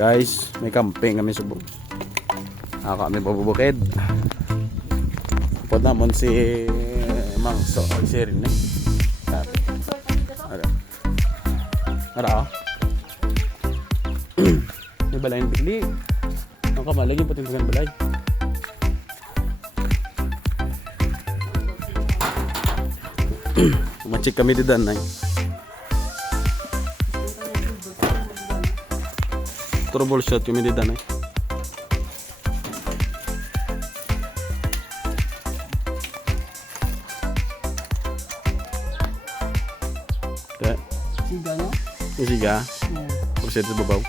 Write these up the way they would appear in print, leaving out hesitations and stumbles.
Guys, may camping kami subong. Kami pabubukid. Pwede naman si Mangso. Si Rin eh. Ara. May balay ng bigli. Ang kamalig yung patintugan balay. Machik kami di dan ay. Troubleshoot kami di dan ay. Siga no? Siga. Proceed sa babaw.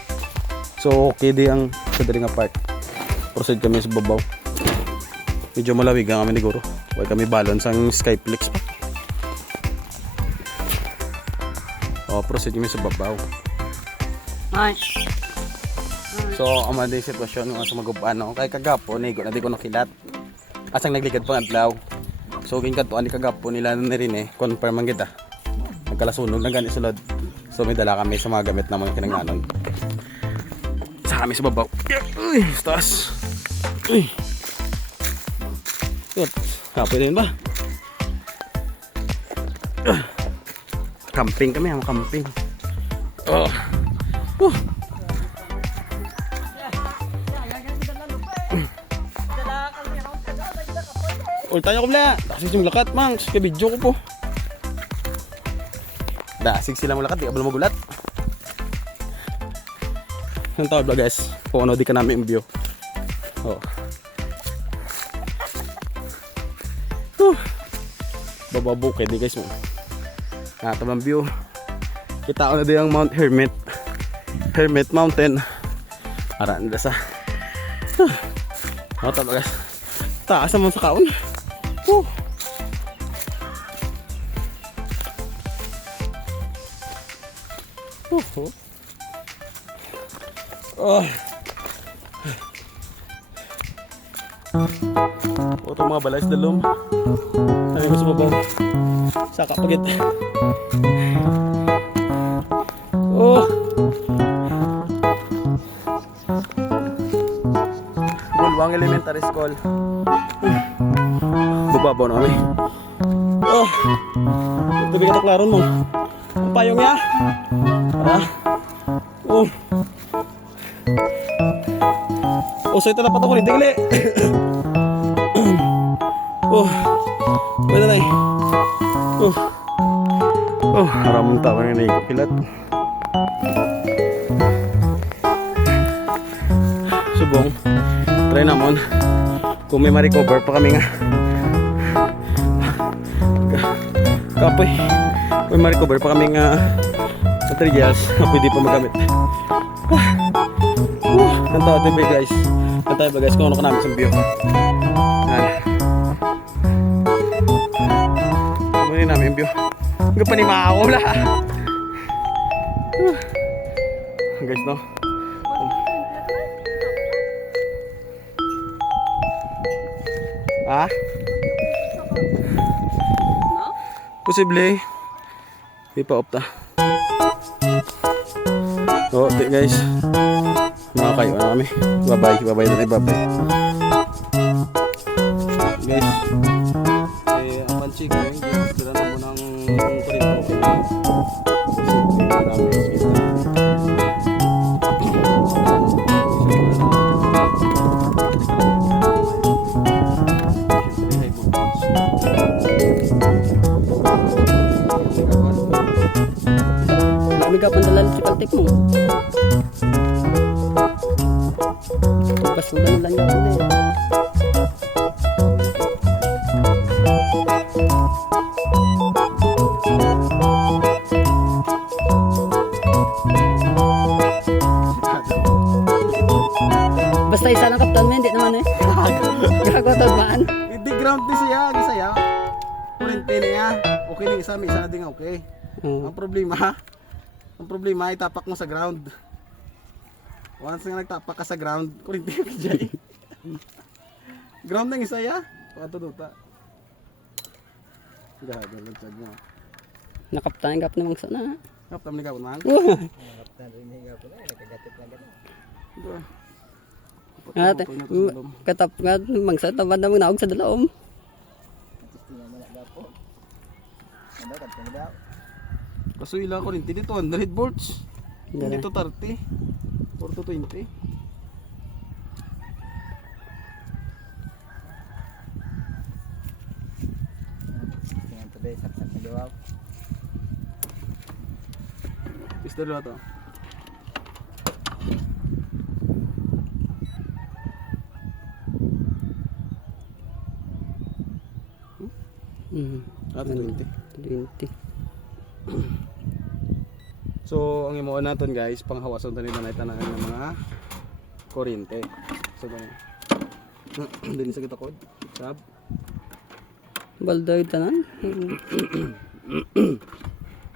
So okay di ang sa diri nga part. Proceed kami sa babaw. Medyo malawig ang kami siguro. Huwag kami balance ang Skyflex pa. Proceed kami sa babaw. Ay. So ama di sitwasyon nga sa magubano kay kagapo nigo na di ko nakilat. Asang nagligad pang adlaw. So ginkadtuan ni kagapo nila na rin eh. Confirm man kita. Nagkalasunog na gani sulod. So may dala kami sa mga gamit na mga kinanglanon. Sa kami sa babaw. Uy, taas. Uy. Yun. Pwede yun ba? Camping kami, camping. Tayo ko mula. Dasig yung lakat, mangs. Kabidyo ko po. Dasig sila mo lakat, di ka ba magulat? Ang tawag ba guys? Kung ano di ka namin view. Bababukid di guys mo. Tamang view. Kita ko na din ang Mount Hermit. Hermit Mountain. Para nila sa tama guys. Taas naman sa kaon. Ito mga balay sa dalom. Sabi mo sa babaw. Saka pagit. Bulwang Elementary School. Bubabaw na kami. Tubig ito klaron mo. Ang payong niya. So ito na patok ko ni Tingli. Pwede na eh. Maraming tao na naikilat. Subong. Try naman. Kung may ma-recover pa kami nga. Kapoy. Kung may ma-recover pa kami nga materials na pwede pa magamit. Nantawa tayo guys. Nantawa ba guys kung ano ka namin sa view. Muna namin yung view. Hanggang pa ni Maawala. Guys no. Posible. Di pa opta. Okay guys. Mga kayo na kami. Bye-bye na tayo. Bye-bye. Guys. Ang panchig ko yung sila na mo ng kurito. Dami ka pandalan si Paltik mo. Pasulan lang yun eh. Basta isa lang kaptan mo, hindi naman eh. Gagawin maan. Hindi ground ni siya, gisaya. Kurente niya. Okay ni isa, may isa na din okay. Ang problema itapak mo sa ground. Once nga nagtapak ka sa ground, kurente ka dyan. Ground nang isa ya. Pato duta. Gagawin lang siya mo. Nakaptan gap namang sana. Kaptam ni kapon man. Nakaptan rin nga po na, nakagatip na gano'n. Nga, katap nga, mangsa tamad na mga naog sa dalawang. Kaso ila ko rin, dito 100 volts. Dito 30. 4 to 20. Tingnan to deh, saksak na daw. Pistol ba to? Ah, 20. 20. So, ang imuha natin guys, panghawasan tayo na tanan ng mga kuryente. So, ganyan. Din sa kita code. Sab. Baldoy tanan.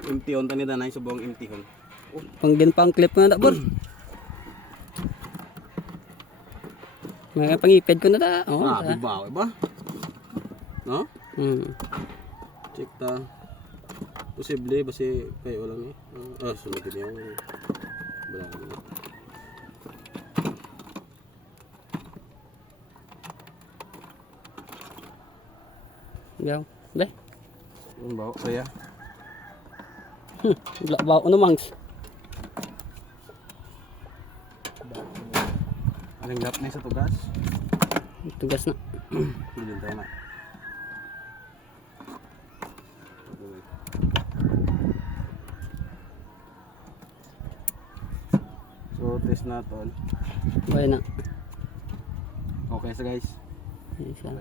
Empty on tani danay subong empty hon. Panggin pang clip nga na bor. Mga pangipid ko na ta. Oh, Ah, bibaw ba? No? Check ta. Posible basi kayo lang eh. Sunod din yung wala na. Yaw. Be. Ang bawa saya. Wala ba ano mangs? Aling lap na sa tugas. Tugas na. Bilin tayo na. So test natin. Bay na. Okay sa guys. Isa.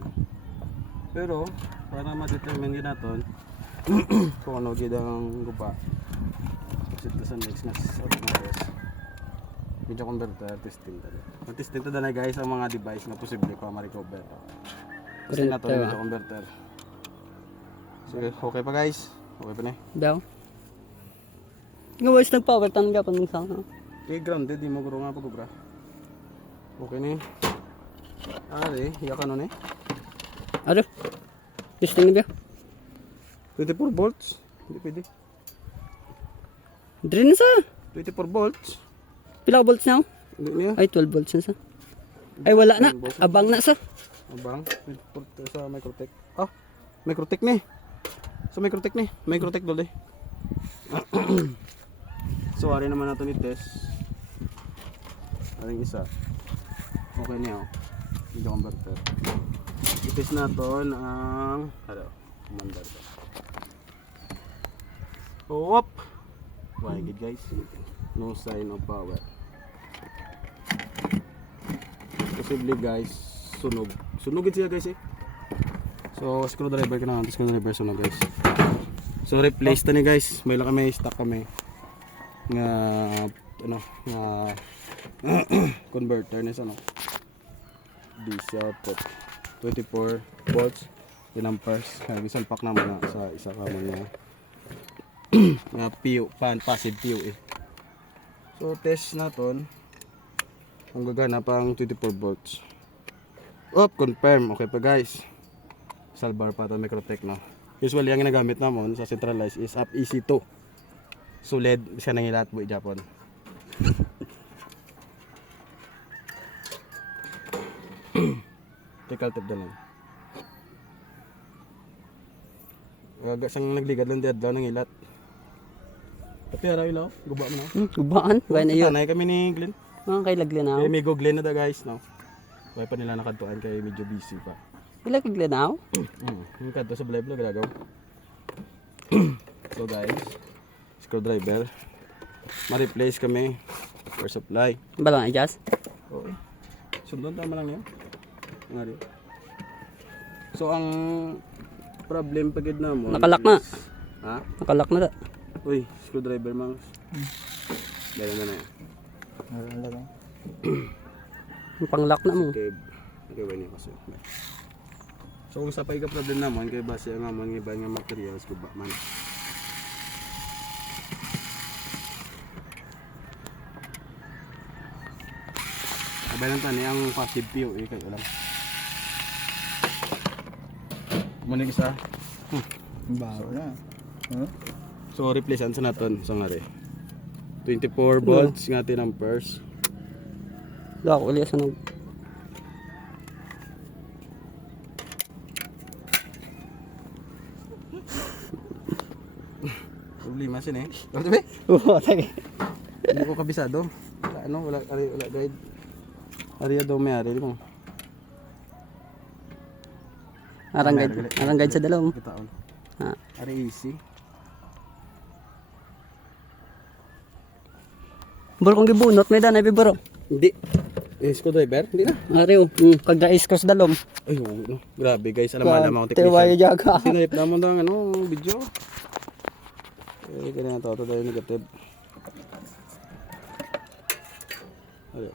Pero para ma-determine din natin kung ano gid ang guba. Kasi ito sa next na test. Video converter testing tayo. Testing tayo na guys ang mga device na posible pa ma-recover. Kasi natin ang video converter. Sige, okay pa guys. Okay pa na. Daw. Nga wais nag-power tan ka pang sa. Okay, grounded di mo guro nga pag-ubra. Okay ni. Ari, iya ka nun eh. Ado. Testing na ba? 24 volts. Hindi pwede. Drin sa. 24 volts. Pila ka volts na? Hindi niya. Ay 12 volts na sa. Ay wala na. Abang na sa. Abang. 24 sa Microtech. Ah, Microtech ni. Sa Microtech ni. Microtech dole. So, ari naman natin i-test. Aring isa. Okay niya. Video converter. I-test natin ang commander. Whoop! Why good guys? No sign of power. Posible guys, sunog. Sunog siya guys eh. So, screwdriver ka na. Screwdriver sunog guys. So, replace to ni guys. May lang kami, stock kami. Nga, ano, nga converter na sa ano. DC output. 24 volts. 10 amperes. Kaya isang pack naman na sa isa ka mga nga PU, passive PU eh. So, test natin. Ang gagana pang 24 volts. Confirm. Okay pa guys. Salbar pa ito Microtech no. Usually ang ginagamit naman sa centralized is up EC2. Solid siya nang ilat buhay Japon. Tikal tip daw lang. Sang nagligad lang diad daw ng ilat. Tapi araw ilaw, guba mo na. Gubaan. Bay na yun. Tanay kami ni Glenn. Mga kay Laglinaw. Eh, may go Glenn na da guys no. Way pa nila nakadtuan kay medyo busy pa. Pila kay Laglinaw? Yung kanto sa live vlog gagaw. So guys, screwdriver. Ma-replace kami for supply. Balong adjust. Oo. Sundon tama lang yan. Ngari. So ang problem pagid na mo. Nakalak na. Ha? Nakalak na da. Uy, screwdriver mangs. Dala na na. Meron lang. Ang panglock na mo. Okay. Okay, wala kasi. So kung sa pay ka problem naman kay base ang mga iba nga materials ko ba man. Abay lang tani ang passive PO eh kay alam. Muna isa. Bago na. Huh? So replace an sa naton sa ngari. 24 volts nga 10 amperes. Dako ulit sunog. Problema sin eh. Oo, sige. Hindi ko kabisado. Ano, wala guide. Ariya daw may ari mo. Arang guide sa dalawang. Kitaon. Ha. Ari easy. Buro kong gibunot, may danay biburo. Hindi. Screwdriver? Hindi na. Ari oh, kag-dais ko sa dalom. Ay, oo, no. Grabe guys, alam ako Tiwaya technician. jaga. Sinayip na mo ng ano, video. Eh, ganyan to tayo negative. Ayo.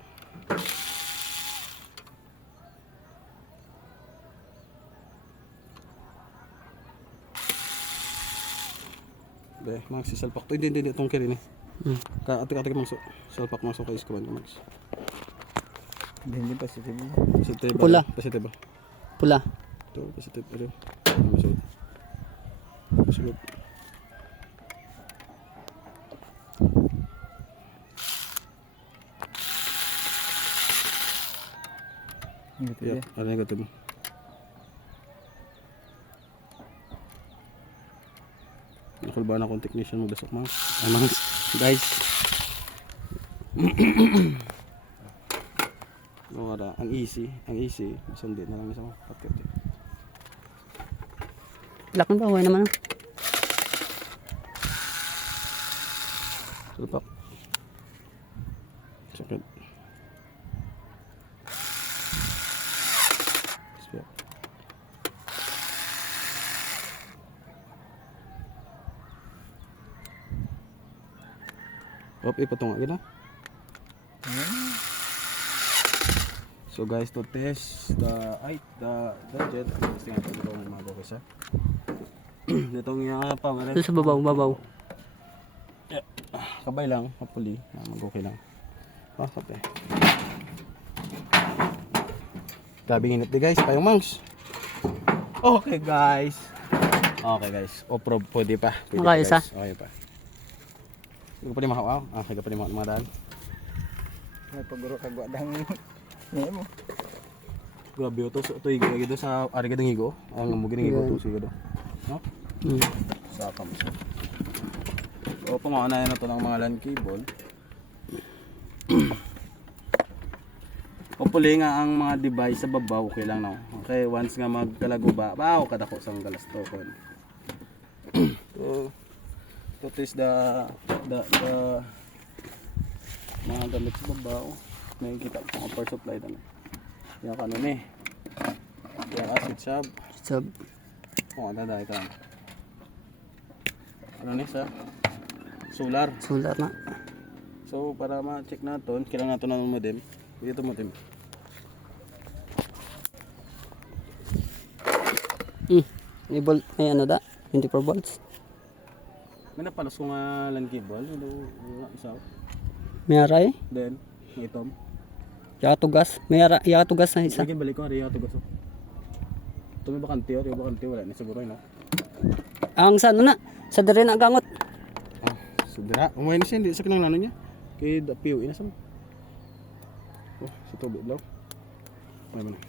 Be, Max, salpak to. Hindi, itong kirin eh. Atik-atik mo salpak mo sa kay Iskoban ka, Max. Hindi positive. Positive. Pula. Positive ba? Pula. Ito, positive. Ano? Masud. Masud. Negative. Yeah, ano negative mo? Nakulbaan akong technician mo besok, Max. Max, guys. Wala, ang easy. Sundin na lang sa mga paket. Lakan ba? Huwag naman. Salpak. Sakit. Spare. Ipatong nga gina. So guys, to test the jet, testing natin kung mabago siya. Itong yung power. Ito sa babaw. Kabay lang, hopefully, mag-okay lang. Okay. Grabing init di guys, payong mangs. Okay guys. O-probe pwede pa. Okay, isa. Okay pa. Hindi ko pa rin makawaw. Okay ka pa rin makadaan. May paguro kagwadang niya mo. Grabe ito. So, ito higo dito sa arigadang higo. Ang mugin ng higo ito siya dito. No? Sa kamsa. So, pangaunayan na ito ng mga LAN cable. Hopefully nga ang mga device sa baba okay lang no. Okay, once nga magkalago ba, kadako sa galas to kon. So, to test the mga gamit sa baba. May kita ko ang power supply dito. Yan kanon eh. Yan acid sub. Sab. Oh, dada ito. Ano ni sa solar. Sulat na. So para ma-check natin, kailangan natin ng modem. Dito modem. May volt, may ano da? 24 volts. May napalos ko nga LAN cable. Isa. May aray. Then, itom. Yatugas. May yatugas na isa. Sige, balik ko. Ariya ito gusto. Ito may bakante. Wala na siguro yun. No? Ang sa ano na? Sa dere na gangot. Sudra. Umuwi na siya. Hindi sa kinang nano niya. Kaya POE na sa mo. Oh, sa tubig daw. May mo na.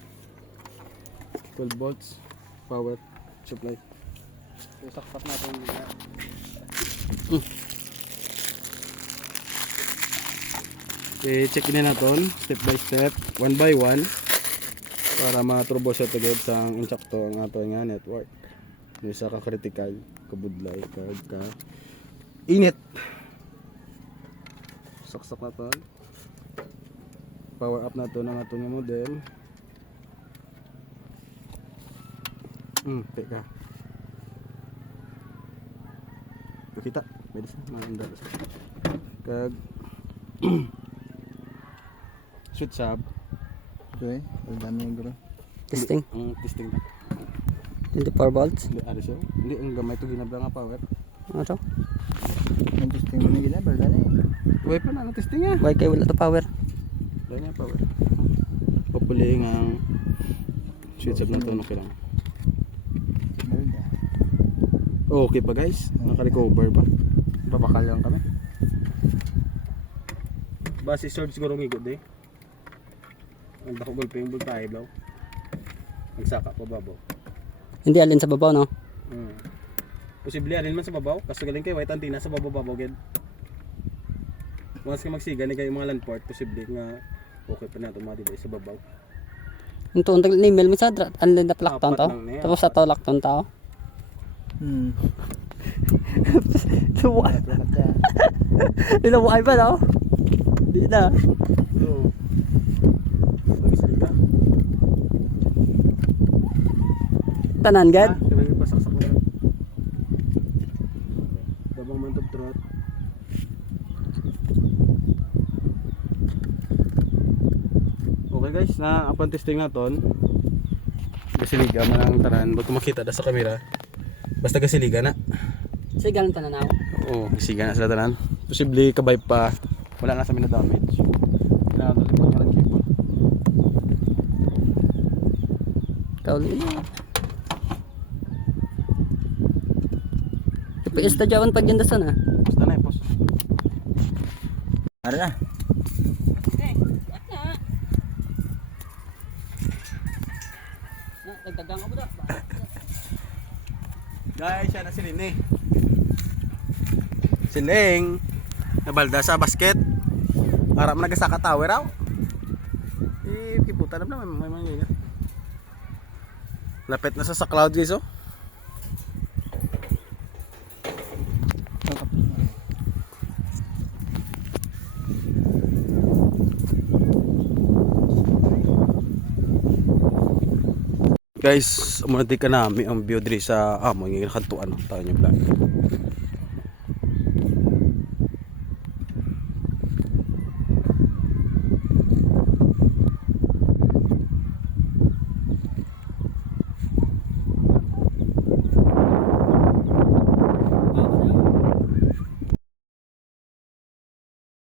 12 volts. Power supply. So, sakpat natin. Check in natin step by step, one by one para ma-troubleshoot agad sa ang insakto ang ato nga network. Yung sa ka-critical, kabudlay, ka init. Saksak na to. Power up na to ng ato nga modem. Teka. Kita, pwede siya. Maganda siya. Kag switch sub. Okay, ang dami yung guro. Testing. Testing na. 24 volts. Hindi, ano siya? Hindi, ang gamay ito ginabla nga power. Ano to? Ang testing mo na gila, barda na eh. Uy pa na, ano testing nga? Why kay wala to power? Wala niya power. Hopefully nga switch sub na ito, okay lang. Barda. Okay pa guys, naka-recover pa. Babakal lang kami. Base surge siguro ng igod eh. Ang dako gulpe yung bultahe blaw. Nagsaka pa babaw. Hindi alin sa babaw, no? Posible alin man sa babaw. Kaso galing kay white antenna sa babaw gid. Once ka magsiga ni kayo mga land port, posible nga okay pa na ito mga dibay sa babaw. Yung tuon tag email mo sa alin na plakton to. Apat lang niya, Tapos sa to lakton tao. Luwa. Nilawa pa daw. Di na. Oo. Magsiga. Tanan gad. Diba yung pasaksak na. Dabang man to trot. Okay guys, na upon testing naton. Gasiliga man ang tanan, bago makita da sa camera. Basta gasiliga na. Sige galing tanan ako. Oo, gasiga na sila tanan. Posible kabay pa. Wala na sa mina damage. Kailangan tuloy pa ng cable. Kauli na. TPS ta jawan pag ganda sana. Basta na ipos. Ara na. Nagdagang ako da. Guys, siya na si Lini. Siling. Nabalda sa basket. Para man nagasaka tower raw. Kiputa na may mga lapit na sa cloud guys oh. Guys, umunati ka namin ang view diri sa amo yung kantuan tayo niyo vlog.